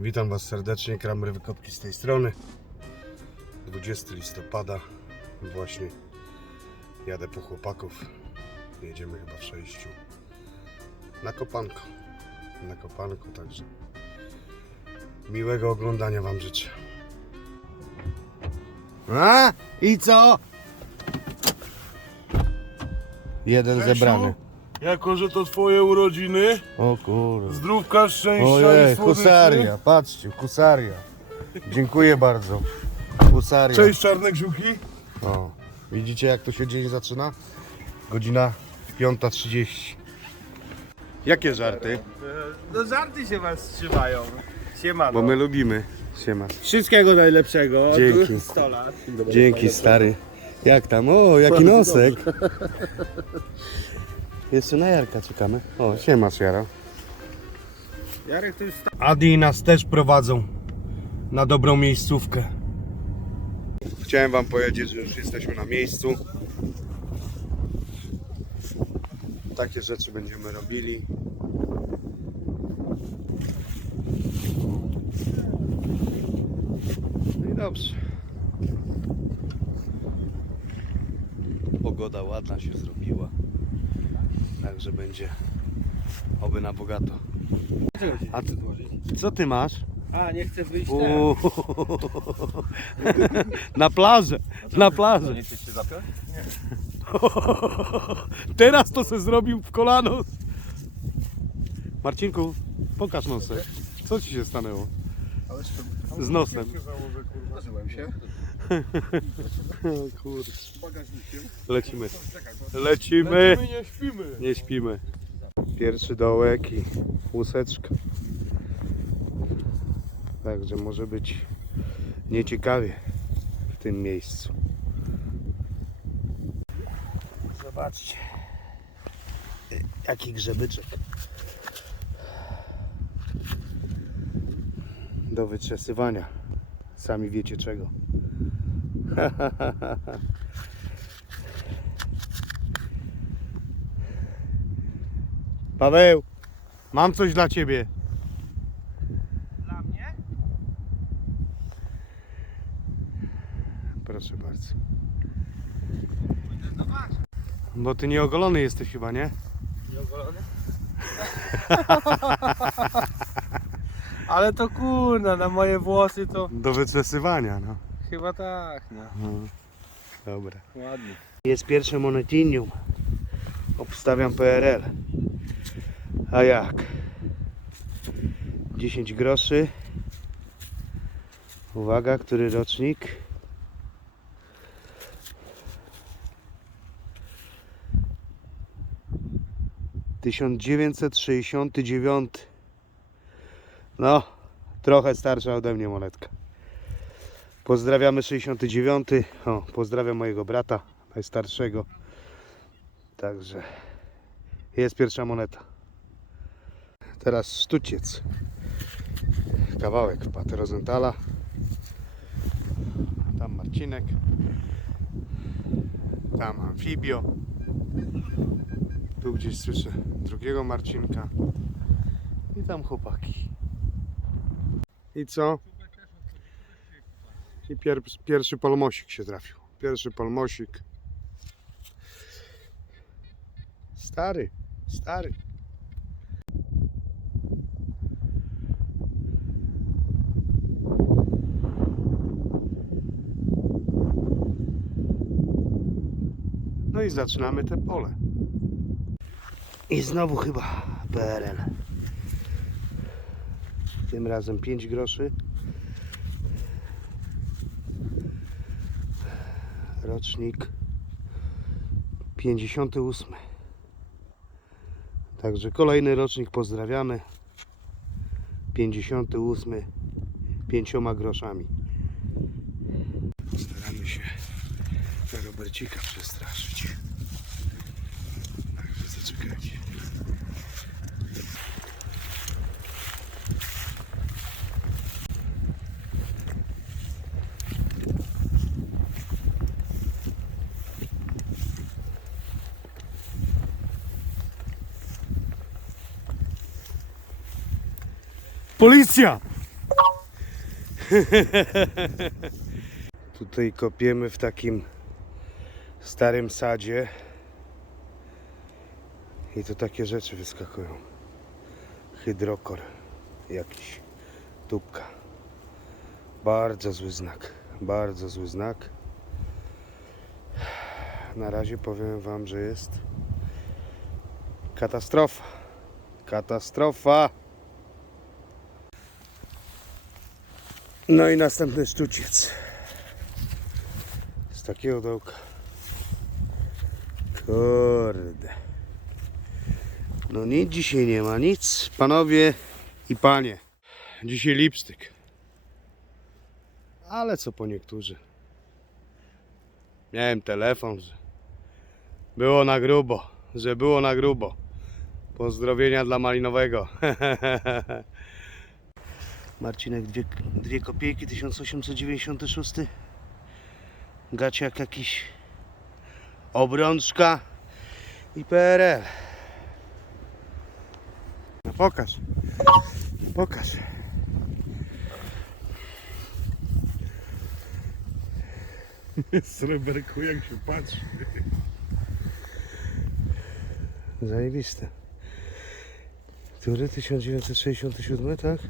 Witam Was serdecznie, Kramer Wykopki z tej strony. 20 listopada. Właśnie jadę po chłopaków. Jedziemy chyba w sześciu. Na kopanko. Na kopanko, także miłego oglądania Wam życzę. A? I co? Jeden Grzesiu, zebrany. Jako, że to twoje urodziny, O kurde. zdrówka, szczęścia Ojej, i słodyczy. husaria, patrzcie, husaria. Dziękuję bardzo. Husaria. Cześć czarne grzuchi. O, widzicie jak to się dzień zaczyna? Godzina 5.30. Jakie żarty? No żarty się was trzymają. Siemano. Bo my lubimy. Siema. Wszystkiego najlepszego. Dzięki. 100 lat. Dzięki stary. Jak tam? O, jaki nosek. Jeszcze na Jarka czekamy. O, siema Jara. Jarek to już Adi nas też prowadzą na dobrą miejscówkę. Chciałem wam powiedzieć, że już jesteśmy na miejscu. Takie rzeczy będziemy robili. No i dobrze. Pogoda ładna się zrobiła. Także będzie oby na bogato. A ty, co ty masz? A, nie chcę wyjść Uuu. Na plażę, na plażę. Nie chcesz się zapiąć? Teraz to se zrobił w kolano. Marcinku, pokaż nosek. Co ci się stanęło? Z nosem. Zdarzyłem się. O kurde. Bagażnikiem. Lecimy. Lecimy. My nie śpimy. Nie śpimy. Pierwszy dołek i łuseczka. Także może być nieciekawie w tym miejscu. Zobaczcie. Jaki grzebyczek. Do wyczesywania. Sami wiecie czego. Paweł, mam coś dla ciebie. Dla mnie? Proszę bardzo. Bo ty nieogolony jesteś chyba, nie? Nieogolony? Ale to kurna, na moje włosy to Do wyczesywania, no. chyba tak, no. no. Dobra. Ładnie. Jest pierwsze monetinium. Obstawiam PRL. A jak? 10 groszy. Uwaga, który rocznik? Tysiąc dziewięćset sześćdziesiąty dziewiąty. No, trochę starsza ode mnie monetka. Pozdrawiamy 69. O, pozdrawiam mojego brata najstarszego. Także jest pierwsza moneta. Teraz sztuciec. Kawałek wpadł Rosenthala. Tam Marcinek. Tam Amfibio. Tu gdzieś słyszę drugiego Marcinka. I tam chłopaki. I co? I pier, pierwszy polmosik się trafił. Pierwszy polmosik. Stary, stary. No i zaczynamy te pole. I znowu chyba PRL. Tym razem 5 groszy. rocznik 58. Także kolejny rocznik pozdrawiamy. 58 pięcioma groszami. Staramy się Robercika przestraszyć. Także zaczekajcie. Policja! Tutaj kopiemy w takim starym sadzie. I to takie rzeczy wyskakują. Hydrokor jakiś. Tubka. Bardzo zły znak. Bardzo zły znak. Na razie powiem Wam, że jest katastrofa. Katastrofa. No i następny sztuciec. Z takiego dołka. Kurde. No nic dzisiaj nie ma, nic. Panowie i panie. Dzisiaj lipstyk. Ale co po niektórzy. Miałem telefon, że było na grubo, że było na grubo. Pozdrowienia dla Malinowego. Marcinek, dwie, dwie kopiejki, 1896. Gaciak jakiś. Obrączka i PRL. No pokaż. Pokaż. Sreberku, jak się patrzy. Zajebiste. Który? 1967, tak?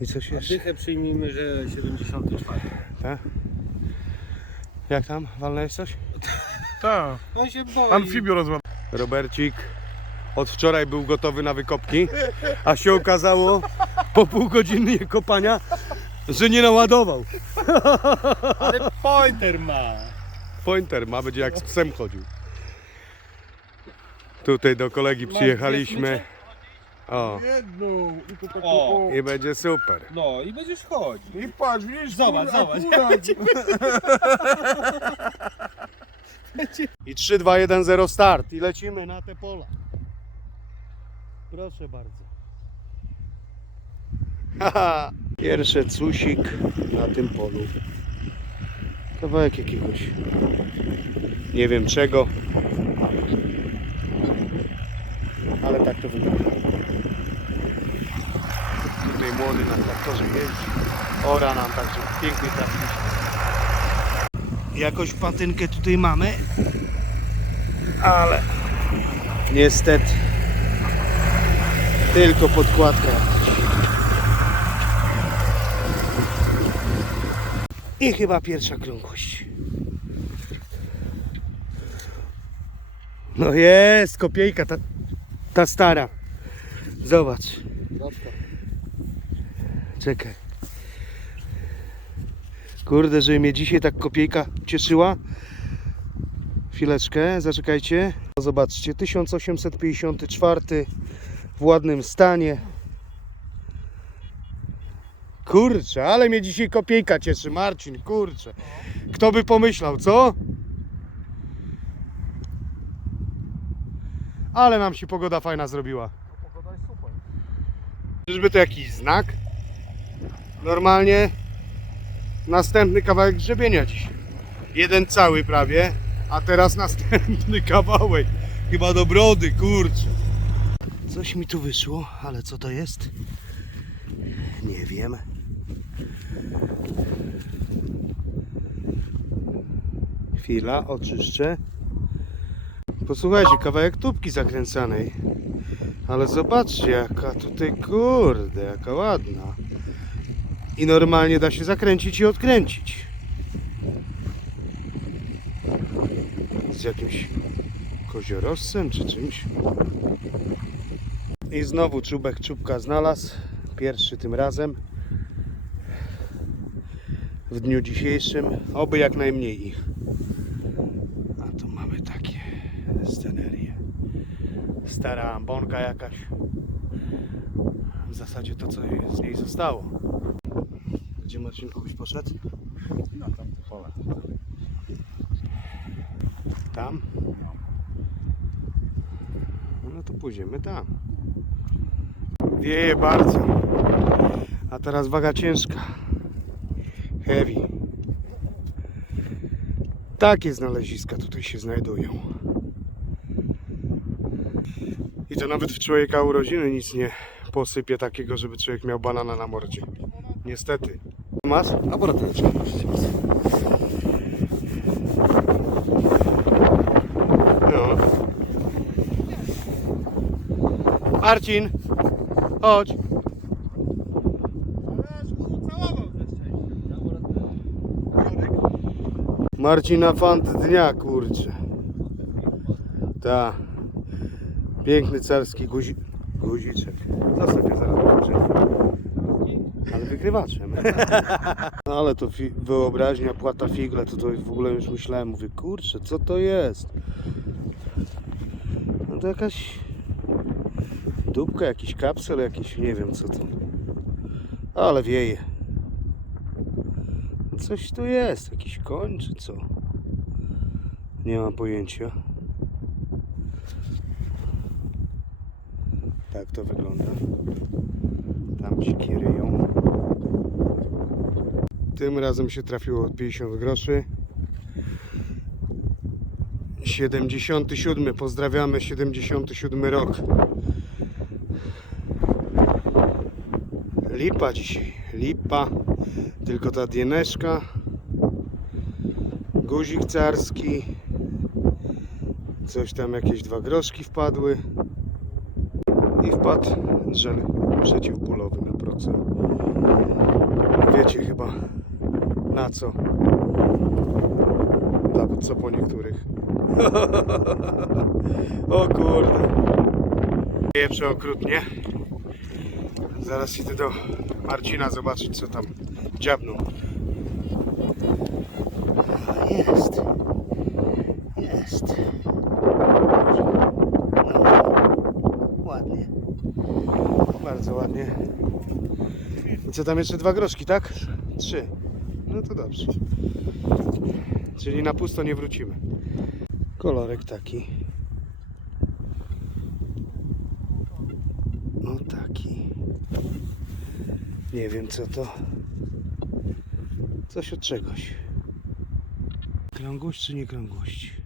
I coś A jeszcze? dychę przyjmijmy, że 74. Tak? Jak tam? Walne jest coś? Tak, On się boi. amfibio rozłam. Robercik od wczoraj był gotowy na wykopki, a się okazało po półgodzinnie kopania, że nie naładował. Ale pointer ma. Pointer ma, będzie jak z psem chodził. Tutaj do kolegi przyjechaliśmy. O, Jedną i to taką O. o. i będzie super. No i będziesz chodzić. I patrz, widzisz, Zobacz, kur- zobacz. akurat. I 3, 2, 1, 0 start. I lecimy na te pola. Proszę bardzo. Haha. Pierwszy cusik na tym polu. Kawałek jakiegoś. Nie wiem czego. Ale tak to wygląda. Tutaj młody na traktorze jeździ. Ora nam także pięknie trafiliśmy. Jakąś patynkę tutaj mamy. Ale niestety tylko podkładka. I chyba pierwsza krągłość. No jest, kopiejka ta, ta stara. Zobacz. Czekaj. Kurde, że mnie dzisiaj tak kopiejka cieszyła. Chwileczkę, zaczekajcie. No Zobaczcie, 1854 w ładnym stanie. Kurczę, ale mnie dzisiaj kopiejka cieszy, Marcin, kurczę. Kto by pomyślał, co? Ale nam się pogoda fajna zrobiła. Czyżby to jakiś znak? Normalnie następny kawałek grzebienia dziś. Jeden cały prawie, a teraz następny kawałek. Chyba do brody, kurczę. Coś mi tu wyszło, ale co to jest? Nie wiem. Chwila, oczyszczę. Posłuchajcie, kawałek tubki zakręcanej. Ale zobaczcie, jaka tutaj, kurde, jaka ładna. I normalnie da się zakręcić i odkręcić. Z jakimś kozioroscem czy czymś. I znowu czubek czubka znalazł. Pierwszy tym razem. W dniu dzisiejszym. Oby jak najmniej ich. A tu mamy takie scenerie. Stara ambonka jakaś. W zasadzie to co z niej zostało. Marcinku byś poszedł? Na tamte pole. Tam? No to pójdziemy tam. Wieje bardzo. A teraz waga ciężka. Heavy. Takie znaleziska tutaj się znajdują. I to nawet w człowieka urodziny nic nie posypie takiego, żeby człowiek miał banana na mordzie. Niestety. Masz? Laboratoryczka, proszę bardzo. No. Marcin, chodź. Marcina fant dnia, kurczę. Ta. Piękny carski guzi... guziczek sobie zaraz wyczytam? Ale wykrywaczem. No ale to wyobraźnia, płata figle, to, to w ogóle już myślałem, mówię, kurczę, co to jest? No to jakaś dupka, jakiś kapsel, jakiś, nie wiem co to. Ale wieje. Coś tu jest, jakiś koń czy co? Nie mam pojęcia. Tak to wygląda. Tam się kierują. Tym razem się trafiło 50 groszy. 77. Pozdrawiamy 77 rok. Lipa dzisiaj. Lipa. Tylko ta dieneszka. Guzik carski. Coś tam jakieś dwa groszki wpadły. I wpadł żel przeciwbólowy na procent. Wiecie chyba na co. Nawet co po niektórych. o kurde. Dzieje przeokrutnie. Zaraz idę do Marcina zobaczyć co tam dziabnął. Jest. Jest. No, ładnie. Bardzo ładnie. I co tam jeszcze dwa groszki, tak? Trzy. No to dobrze. Czyli na pusto nie wrócimy. Kolorek taki. No taki. Nie wiem co to. Coś od czegoś. Krągłość czy nie krągłość?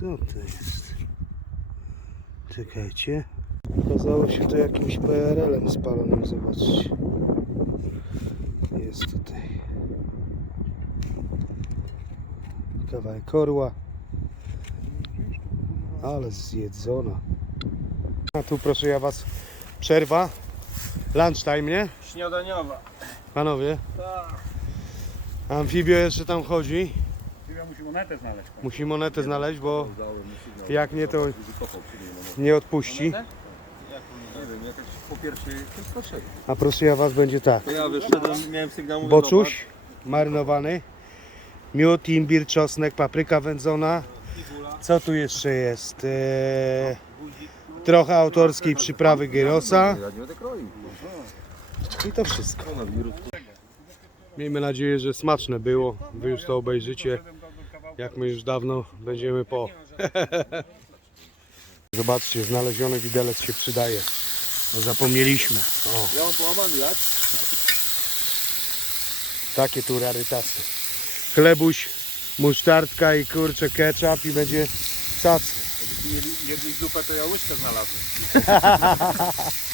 Co to jest? Czekajcie. Okazało się to jakimś PRL-em spalonym, zobaczcie. Jest tutaj. Kawałek orła. Ale zjedzona. A tu proszę ja was przerwa. Lunchtime, nie? Śniadaniowa. Panowie. Amfibio jeszcze tam chodzi. Musi monetę znaleźć. Musi monetę znaleźć, bo jak nie to nie odpuści. Nie wiem, jakaś po pierwszej. A was będzie tak. To ja wyszedłem, miałem sygnał, mówię, marynowany, miód, imbir, czosnek, papryka wędzona. Co tu jeszcze jest? Eee, trochę autorskiej przyprawy gyrosa zobacz, Ja nie będę kroił. i to wszystko. Miejmy nadzieję, że smaczne było. Wy już to obejrzycie, jak my już dawno będziemy po. Zobaczcie, znaleziony widelec się przydaje. No zapomnieliśmy. O, Ja mam połamany jak? takie tu rarytasy. Chlebuś, musztardka i kurczę ketchup i będzie cacy. Jakbyśmy mieli jedli zupę, to ja łyżkę znalazłem.